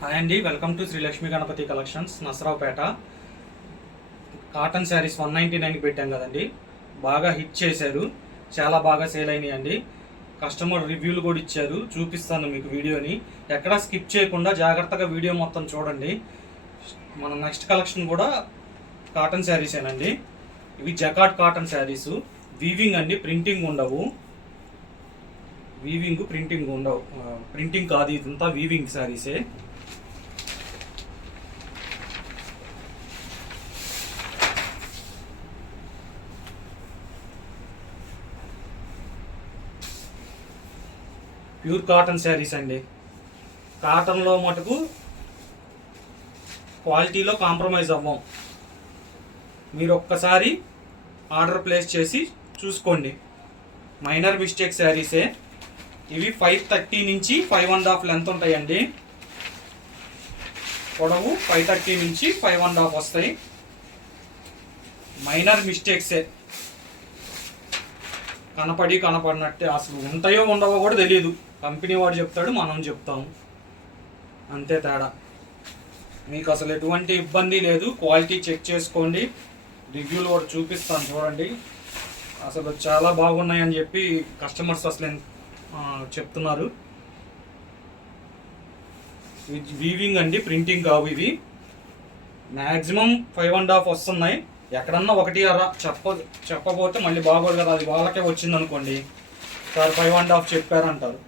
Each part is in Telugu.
హాయ్ అండి, welcome to Sri Lakshmi Ganapathi collections, Nasaraopet. Cotton sarees 199కి పెట్టాం కదండి. బాగా హిట్ చేశారు, చాలా బాగా సేల్ అయినాయండి. కస్టమర్ రివ్యూలు కూడా ఇచ్చారు, చూపిస్తాను మీకు వీడియోని. ఎక్కడా స్కిప్ చేయకుండా జాగ్రత్తగా వీడియో మొత్తం చూడండి. మన నెక్స్ట్ కలెక్షన్ కూడా కాటన్ శారీసేనండి. ఇవి జకాట్ కాటన్ శారీస్. వీవింగ్ అండి, ప్రింటింగ్ ఉండవు. ప్రింటింగ్ ఉండవు, ప్రింటింగ్ కాదు, ఇదంతా వీవింగ్ శారీసే. ప్యూర్ కాటన్ శారీస్ అండి. కాటన్లో మటుకు క్వాలిటీలో కాంప్రమైజ్ అవ్వం. మీరు ఒక్కసారి ఆర్డర్ ప్లేస్ చేసి చూసుకోండి. మైనర్ మిస్టేక్ శారీసే ఇవి. 530 నుంచి 5.5 లెంత్ ఉంటాయండి. పొడవు 530 నుంచి 5.5 వస్తాయి. మైనర్ మిస్టేక్సే, కనపడినట్టే. అసలు ఉంటాయో ఉండవో కూడా తెలియదు. కంపెనీ వాడు చెప్తాడు, మనం చెప్తాము, అంతే తేడా. మీకు అసలు ఎటువంటి ఇబ్బంది లేదు. క్వాలిటీ చెక్ చేసుకోండి, రివ్యూలు కూడా చూపిస్తాను చూడండి. అసలు చాలా బాగున్నాయని చెప్పి కస్టమర్స్ అసలు చెప్తున్నారు. వీవింగ్ అండి, ప్రింటింగ్ కావు ఇవి. మ్యాక్సిమం 5.5 వస్తున్నాయి. ఎక్కడన్నా 1.5 చెప్పబోతే మళ్ళీ బాగోదు కదా, అది వాళ్ళకే వచ్చింది అనుకోండి. సార్ 5.5 చెప్పారంటారు.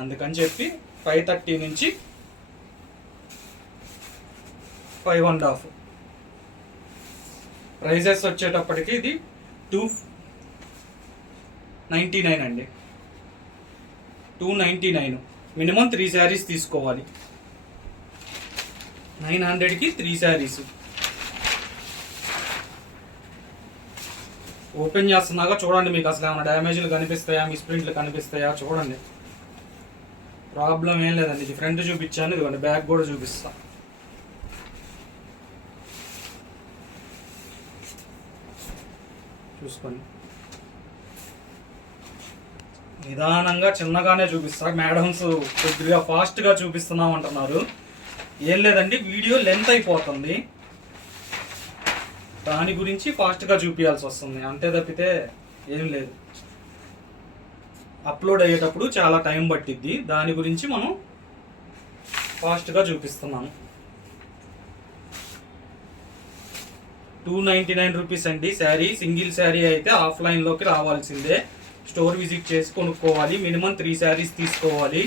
అందుకని చెప్పి 530 నుంచి 5.5. ప్రైజెస్ వచ్చేటప్పటికి ఇది 299 అండి. 299. మినిమం 3 శారీస్ తీసుకోవాలి. 900కి 3 శారీస్. ఓపెన్ చేస్తున్నాగా చూడండి, మీకు అసలు ఏమైనా డ్యామేజ్లు కనిపిస్తాయా, మిస్ప్రింట్లు కనిపిస్తాయా చూడండి. ప్రాబ్లం ఏం లేదండి. ఇది ఫ్రంట్ చూపించాను, ఇదిగోండి బ్యాక్ కూడా చూపిస్తా. చూసుకోండి, నిదానంగా చిన్నగానే చూపిస్తా. మేడమ్స్ కొద్దిగా ఫాస్ట్గా చూపిస్తున్నాం అంటున్నారు. ఏం లేదండి, వీడియో లెంత్ అయిపోతుంది, దాని గురించి ఫాస్ట్గా చూపించాల్సి వస్తుంది, అంతే తప్పితే ఏం లేదు. అప్లోడ్ అయ్యేటప్పుడు చాలా టైం పట్టిద్ది, దాని గురించి మనం ఫాస్ట్గా చూపిస్తున్నాము. 299 రూపీస్ అండి శారీ. సింగిల్ శారీ అయితే ఆఫ్లైన్లోకి రావాల్సిందే, స్టోర్ విజిట్ చేసి కొనుక్కోవాలి. మినిమం 3 శారీస్ తీసుకోవాలి.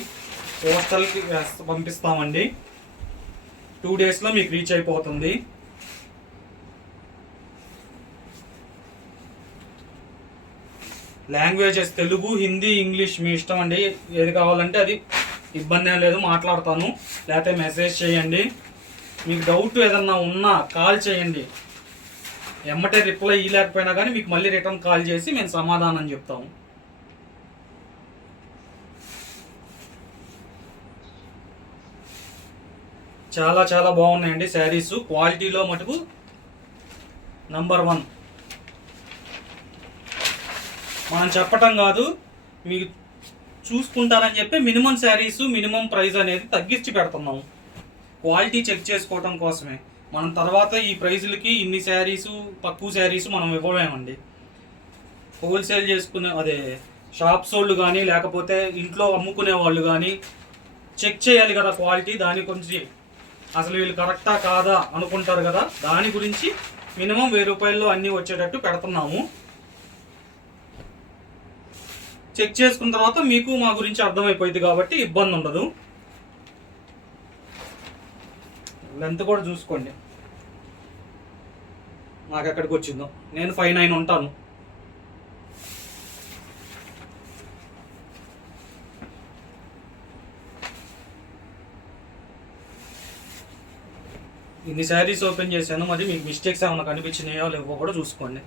పోస్టల్కి పంపిస్తామండి, 2 డేస్లో మీకు రీచ్ అయిపోతుంది. లాంగ్వేజెస్ తెలుగు, హిందీ, ఇంగ్లీష్ మీ ఇష్టం అండి. ఏది కావాలంటే అది, ఇబ్బంది ఏం లేదు, మాట్లాడతాను. లేకపోతే మెసేజ్ చేయండి. మీకు డౌట్ ఏదన్నా ఉన్నా కాల్ చేయండి. ఎమ్మటే రిప్లై ఇవ్వలేకపోయినా కానీ మీకు మళ్ళీ రిటర్న్ కాల్ చేసి మేము సమాధానం చెప్తాము. చాలా చాలా బాగున్నాయండి శారీస్. క్వాలిటీలో మటుకు నంబర్ 1. మనం చెప్పటం కాదు, మీకు చూసుకుంటారని చెప్పి మినిమం శారీస్, మినిమం ప్రైస్ అనేది తగ్గించి పెడుతున్నాము. క్వాలిటీ చెక్ చేసుకోవటం కోసమే. మనం తర్వాత ఈ ప్రైజులకి ఇన్ని శారీసు, తక్కువ శారీసు మనం ఇవ్వలేమండి. హోల్సేల్ చేసుకునే షాప్స్ వాళ్ళు కానీ లేకపోతే ఇంట్లో అమ్ముకునే వాళ్ళు కానీ చెక్ చేయాలి కదా క్వాలిటీ. దాని గురించి అసలు వీళ్ళు కరెక్టా కాదా అనుకుంటారు కదా, దాని గురించి మినిమం 1000 రూపాయల్లో అన్నీ వచ్చేటట్టు పెడుతున్నాము. చెక్ చేసుకున్న తర్వాత మీకు మా గురించి అర్థమైపోయింది కాబట్టి ఇబ్బంది ఉండదు. లెంత్ కూడా చూసుకోండి నాకు ఎక్కడికి వచ్చిందో. నేను 5'9" ఉంటాను. ఇన్ని శారీస్ ఓపెన్ చేశాను, మరి మీకు మిస్టేక్స్ ఏమైనా కనిపించినాయో లేవో కూడా చూసుకోండి.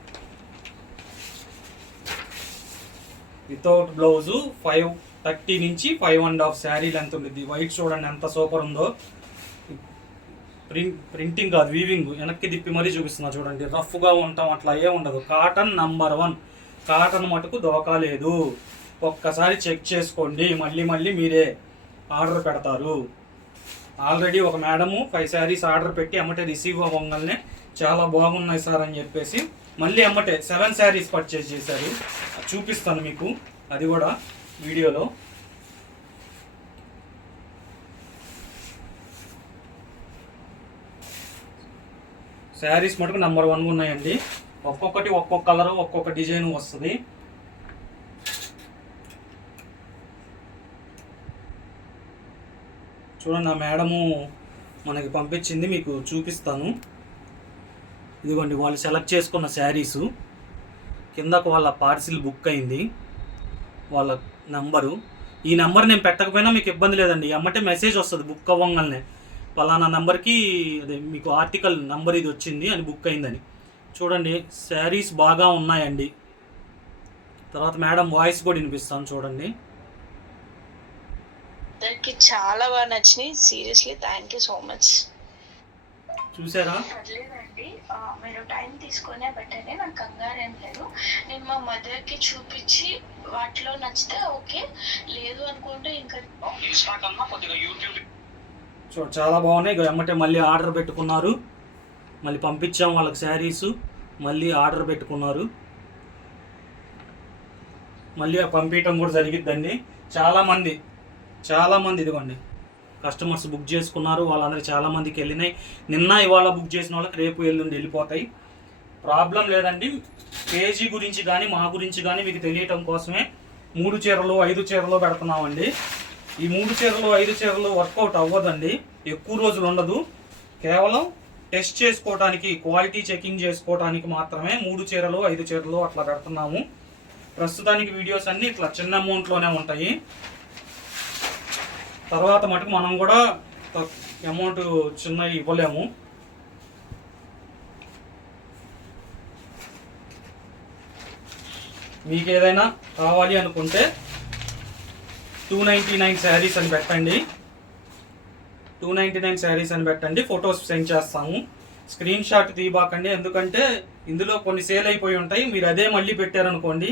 వితౌట్ బ్లౌజు 530 నుంచి 5.5 శారీ లెంత్ ఉంటుంది. వైట్ చూడండి ఎంత సూపర్ ఉందో. ప్రింటింగ్ కాదు, వీవింగ్. వెనక్కి తిప్పి మరీ చూపిస్తున్నా చూడండి. రఫ్గా ఉంటాం అట్లా ఏ ఉండదు. Cotton number 1. కాటన్ మటుకు దోకా లేదు. ఒక్కసారి చెక్ చేసుకోండి, మళ్ళీ మీరే ఆర్డర్ పెడతారు. ఆల్రెడీ ఒక మేడము 5 శారీస్ ఆర్డర్ పెట్టి అమ్మటే రిసీవ్ అవ్వగానే చాలా బాగున్నాయి సార్ అని చెప్పేసి మళ్ళీ అమ్మటే 7 శారీస్ పర్చేజ్ చేశారు. చూపిస్తాను మీకు అది కూడా వీడియోలో. శారీస్ మటుకు నెంబర్ 1 ఉన్నాయండి. ఒక్కొక్కటి ఒక్కొక్క కలరు ఒక్కొక్క డిజైన్ వస్తుంది. చూడండి, నా మేడము మనకి పంపించింది, మీకు చూపిస్తాను. ఇదిగోండి వాళ్ళు సెలెక్ట్ చేసుకున్న శారీసు. కిందకు వాళ్ళ పార్సిల్ బుక్ అయింది, వాళ్ళ నెంబరు. ఈ నెంబర్ నేను పెట్టకపోయినా మీకు ఇబ్బంది లేదండి, అమ్మటే మెసేజ్ వస్తుంది బుక్ అవ్వగానే. పలానా నెంబర్కి అదే మీకు ఆర్టికల్ నెంబర్ ఇది వచ్చింది అని బుక్ అయిందని. చూడండి శారీస్ బాగా ఉన్నాయండి. తర్వాత మేడం వాయిస్ కూడా వినిపిస్తాను చూడండి. అందరికి చాలా బాగా నచ్చినాయి. Seriously thank you so much. చూసారా? పర్లేదండి, మీరు టైం తీసుకునే బెటరే, నాకు కంగారు ఏం లేదు. నేను మా మదర్కి చూపించి వాటిలో నచ్చితే ఓకే, లేదు అనుకుంటే ఇంకా ఇన్స్టా కన్నా కొద్దిగా యూట్యూబ్. చాలా బాగున్నాయి. ఇక ఎమ్మటే మళ్ళీ ఆర్డర్ పెట్టుకున్నారు, మళ్ళీ పంపించాం వాళ్ళకి శారీసు, మళ్ళీ ఆర్డర్ పెట్టుకున్నారు, మళ్ళీ పంపించడం కూడా జరిగిద్దండి. చాలామంది ఇదిగోండి కస్టమర్స్ బుక్ చేసుకున్నారు. వాళ్ళందరూ చాలామందికి వెళ్ళినాయి. నిన్న ఇవాళ బుక్ చేసిన వాళ్ళకి రేపు ఎల్లుండి వెళ్ళిపోతాయి. ప్రాబ్లం లేదండి. పేజీ గురించి కానీ మా గురించి కానీ మీకు తెలియటం కోసమే 3 చీరలు 5 చీరలు పెడుతున్నామండి. ఈ 3 చీరలు 5 చీరలు వర్కౌట్ అవ్వదండి, ఎక్కువ రోజులు ఉండదు. కేవలం టెస్ట్ చేసుకోవడానికి, క్వాలిటీ చెకింగ్ చేసుకోవడానికి మాత్రమే 3 చీరలు 5 చీరలు అట్లా పెడుతున్నాము. ప్రస్తుతానికి వీడియోస్ అన్నీ ఇట్లా చిన్న అమౌంట్లోనే ఉంటాయి. తర్వాత మటుకు మనం కూడా అమౌంట్ చిన్నవి ఇవ్వలేము. మీకు ఏదైనా కావాలి అనుకుంటే 299 శారీస్ అని పెట్టండి. 299 శారీస్ అని పెట్టండి, ఫొటోస్ సెండ్ చేస్తాము. స్క్రీన్ షాట్ తీయబాకండి, ఎందుకంటే ఇందులో కొన్ని సేల్ అయిపోయి ఉంటాయి. మీరు అదే మళ్ళీ పెట్టారనుకోండి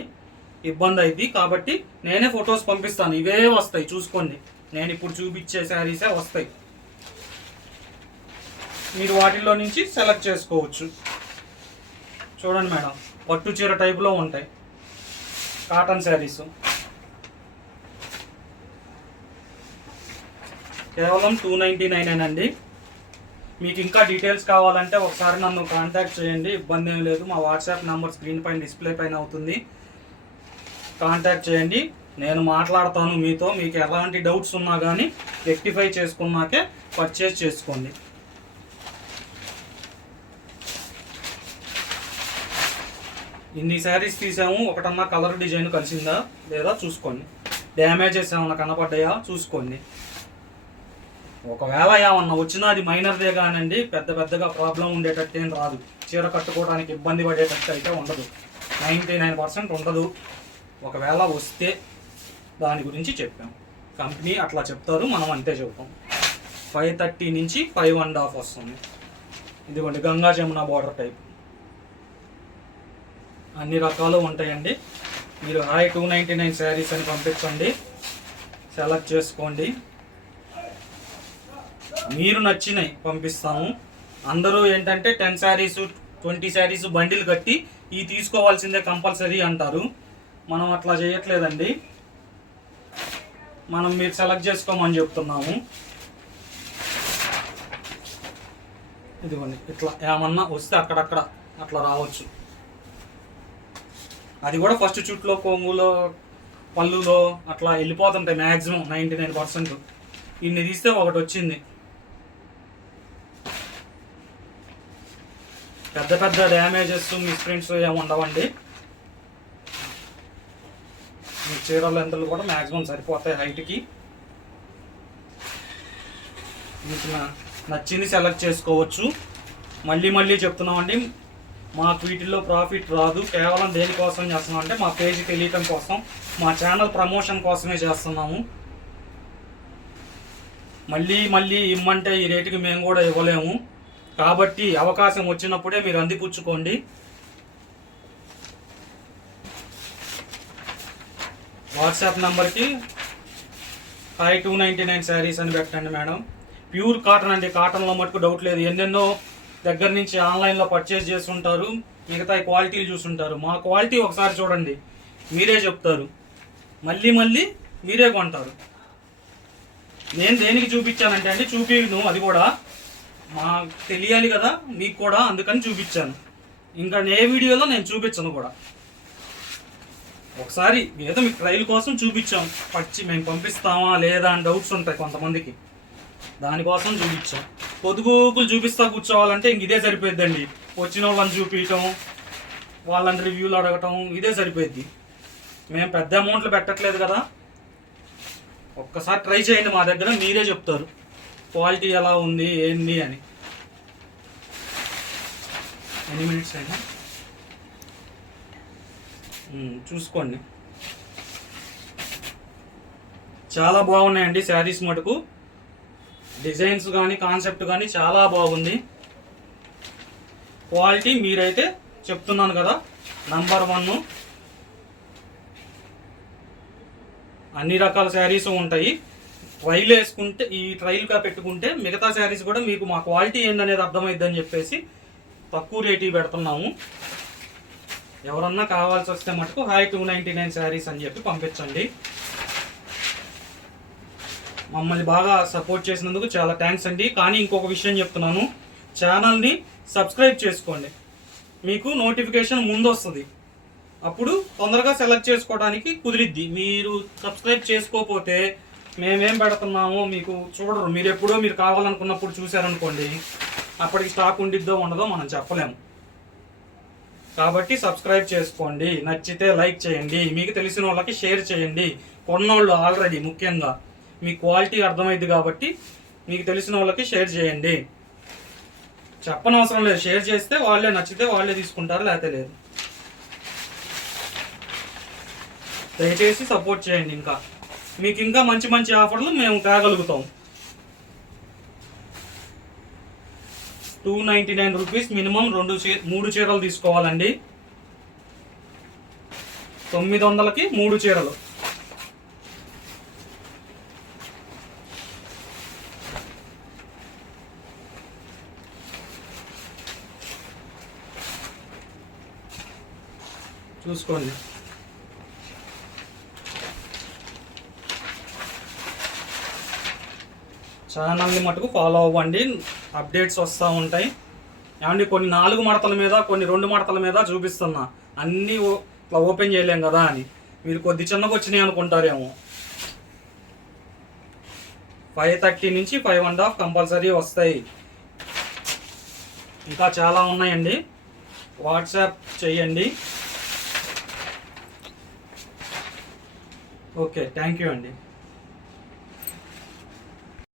ఇబ్బంది అయింది. కాబట్టి నేనే ఫొటోస్ పంపిస్తాను, ఇవే వస్తాయి చూసుకోండి. నేను ఇప్పుడు చూపించే శారీసే వస్తాయి, మీరు వాటిల్లో నుంచి సెలెక్ట్ చేసుకోవచ్చు. చూడండి మేడం, పట్టు చీర టైప్లో ఉంటాయి కాటన్ శారీస్. కేవలం 299 అండి. మీకు ఇంకా డీటెయిల్స్ కావాలంటే ఒకసారి నన్ను కాంటాక్ట్ చేయండి, ఇబ్బంది ఏం లేదు. మా వాట్సాప్ నెంబర్ స్క్రీన్ పైన డిస్ప్లే పైన అవుతుంది, కాంటాక్ట్ చేయండి. నేను మాట్లాడతాను మీతో. మీకు ఎలాంటి డౌట్స్ ఉన్నా కానీ రెక్టిఫై చేసుకున్నాకే పర్చేస్ చేసుకోండి. ఇన్ని శారీస్ తీసాము, ఒకటన్నా కలర్ డిజైన్ కలిసిందా లేదా చూసుకోండి. డ్యామేజెస్ ఏమన్నా కనపడ్డాయా చూసుకోండి. ఒకవేళ ఏమన్నా వచ్చినా అది మైనర్దే కానండి, పెద్దగా ప్రాబ్లం ఉండేటట్టు ఏం రాదు. చీర కట్టుకోవడానికి ఇబ్బంది పడేటట్టు అయితే ఉండదు, 99% ఉండదు. ఒకవేళ వస్తే దాని గురించి చెప్పాం, కంపెనీ అట్లా చెప్తారు, మనం అంతే చెప్తాం. 530 నుంచి 5.5 వస్తుంది. ఇదిగోండి గంగా జమున బార్డర్ టైప్, అన్ని రకాలు ఉంటాయండి. మీరు 299 శారీస్ అని పంపించండి, సెలెక్ట్ చేసుకోండి. మీరు నచ్చినవి పంపిస్తాము. అందరూ ఏంటంటే 10 శారీసు 20 శారీసు బండిల్ కట్టి ఈ తీసుకోవాల్సిందే కంపల్సరీ అంటారు. మనం అట్లా చేయట్లేదండి, మనం మీరు సెలెక్ట్ చేసుకోమని చెప్తున్నాము. ఇదిగోండి ఇట్లా ఏమన్నా వస్తే అక్కడక్కడ అట్లా రావచ్చు. అది కూడా ఫస్ట్ చుట్లో కొంగులో పళ్ళులో అట్లా వెళ్ళిపోతుంటాయి మ్యాక్సిమం 99%. ఇన్ని తీస్తే ఒకటి వచ్చింది. పెద్ద డ్యామేజెస్ మిస్ప్రింట్స్ ఏమి ఉండవండి. మీ చీర లెంతలు కూడా మ్యాక్సిమం సరిపోతాయి హైట్కి. మీకు నచ్చింది సెలెక్ట్ చేసుకోవచ్చు. మళ్ళీ చెప్తున్నామండి, మాకు వీటిల్లో ప్రాఫిట్ రాదు. కేవలం దేనికోసం చేస్తున్నాం అంటే మా పేజ్ తెలియటం కోసం, మా ఛానల్ ప్రమోషన్ కోసమే చేస్తున్నాము. మళ్ళీ ఇమ్మంటే ఈ రేటుకి మేము కూడా ఇవ్వలేము. కాబట్టి అవకాశం వచ్చినప్పుడే మీరు అందిపుచ్చుకోండి. వాట్సాప్ నెంబర్కి 299 శారీస్ అని పెట్టండి మేడం. ప్యూర్ కాటన్ అండి. కాటన్లో మటుకు డౌట్ లేదు. ఎన్నెన్నో దగ్గర నుంచి ఆన్లైన్లో పర్చేస్ చేస్తుంటారు, మిగతా క్వాలిటీలు చూస్తుంటారు. మా క్వాలిటీ ఒకసారి చూడండి, మీరే చెప్తారు, మళ్ళీ మళ్ళీ మీరే కొంటారు. నేను దేనికి చూపించానంటే అండి, చూపిను అది కూడా మాకు తెలియాలి కదా మీకు కూడా, అందుకని చూపించాను. ఇంకా ఏ వీడియోలో నేను చూపించను కూడా. ఒకసారి ఏదో మీకు ట్రయల్ కోసం చూపించాం, మేము పంపిస్తామా లేదా అని డౌట్స్ ఉంటాయి కొంతమందికి, దానికోసం చూపించాం. పొదుగుకులు చూపిస్తా కూర్చోవాలంటే ఇంక ఇదే సరిపోద్దండి. వచ్చిన వాళ్ళని చూపించటం, వాళ్ళని రివ్యూలు అడగటం, ఇదే సరిపోద్ది. మేము పెద్ద అమౌంట్లు పెట్టట్లేదు కదా. ఒక్కసారి ట్రై చేయండి, మా దగ్గర మీరే చెప్తారు క్వాలిటీ ఎలా ఉంది ఏంది అని. ఎన్ని మినిట్స్ అయినా చూసుకోండి. చాలా బాగున్నాయండి శారీస్ మటుకు. డిజైన్స్ కానీ కాన్సెప్ట్ కానీ చాలా బాగుంది. క్వాలిటీ మీరైతే చెప్తున్నాను కదా నంబర్ 1. అన్ని రకాల శారీస్ ఉంటాయి. ట్రైల్ వేసుకుంటే, ఈ ట్రైల్గా పెట్టుకుంటే మిగతా శారీస్ కూడా మీకు మా క్వాలిటీ ఏందనేది అర్థమైద్దని చెప్పేసి తక్కువ రేటు పెడుతున్నాము. ఎవరన్నా కావాల్సి వస్తే మటుకు హాయ్ 299 శారీస్ అని చెప్పి పంపించండి. మమ్మల్ని బాగా సపోర్ట్ చేసినందుకు చాలా థ్యాంక్స్ అండి. కానీ ఇంకొక విషయం చెప్తున్నాను, ఛానల్ని సబ్స్క్రైబ్ చేసుకోండి. మీకు నోటిఫికేషన్ ముందు వస్తుంది, అప్పుడు తొందరగా సెలెక్ట్ చేసుకోవడానికి కుదిరిద్ది. మీరు సబ్స్క్రైబ్ చేసుకోకపోతే మేమేం పెడుతున్నామో మీకు చూడరు. మీరు ఎప్పుడో మీరు కావాలనుకున్నప్పుడు చూసారనుకోండి, అప్పటికి స్టాక్ ఉండిద్దో ఉండదో మనం చెప్పలేము. కాబట్టి సబ్స్క్రైబ్ చేసుకోండి. నచ్చితే లైక్ చేయండి, మీకు తెలిసిన వాళ్ళకి షేర్ చేయండి. కొన్నోళ్ళు ఆల్రెడీ ముఖ్యంగా మీ క్వాలిటీ అర్థమైంది కాబట్టి మీకు తెలిసిన వాళ్ళకి షేర్ చేయండి. చెప్పనవసరం లేదు, షేర్ చేస్తే వాళ్ళే నచ్చితే వాళ్ళే తీసుకుంటారు, లేకపోతే లేదు. దయచేసి సపోర్ట్ చేయండి. ఇంకా మీకు ఇంకా మంచి మంచి ఆఫర్లు మేము తేగలుగుతాం. 299 రూపీస్ మినిమం 3 చీరలు తీసుకోవాలండి. 900కి 3 చీరలు. చూసుకోండి. ఛానల్ని మటుకు ఫాలో అవ్వండి, అప్డేట్స్ వస్తూ ఉంటాయి. ఏమండి కొన్ని 4 మడతల మీద, కొన్ని 2 మడతల మీద చూపిస్తున్నా. అన్నీ ఇట్లా ఓపెన్ చేయలేం కదా అని మీరు కొద్ది చిన్నగా వచ్చినాయి అనుకుంటారేమో. 530 నుంచి 5.5 కంపల్సరీ వస్తాయి. ఇంకా చాలా ఉన్నాయండి. వాట్సాప్ చేయండి. ఓకే, థ్యాంక్ యూ అండి.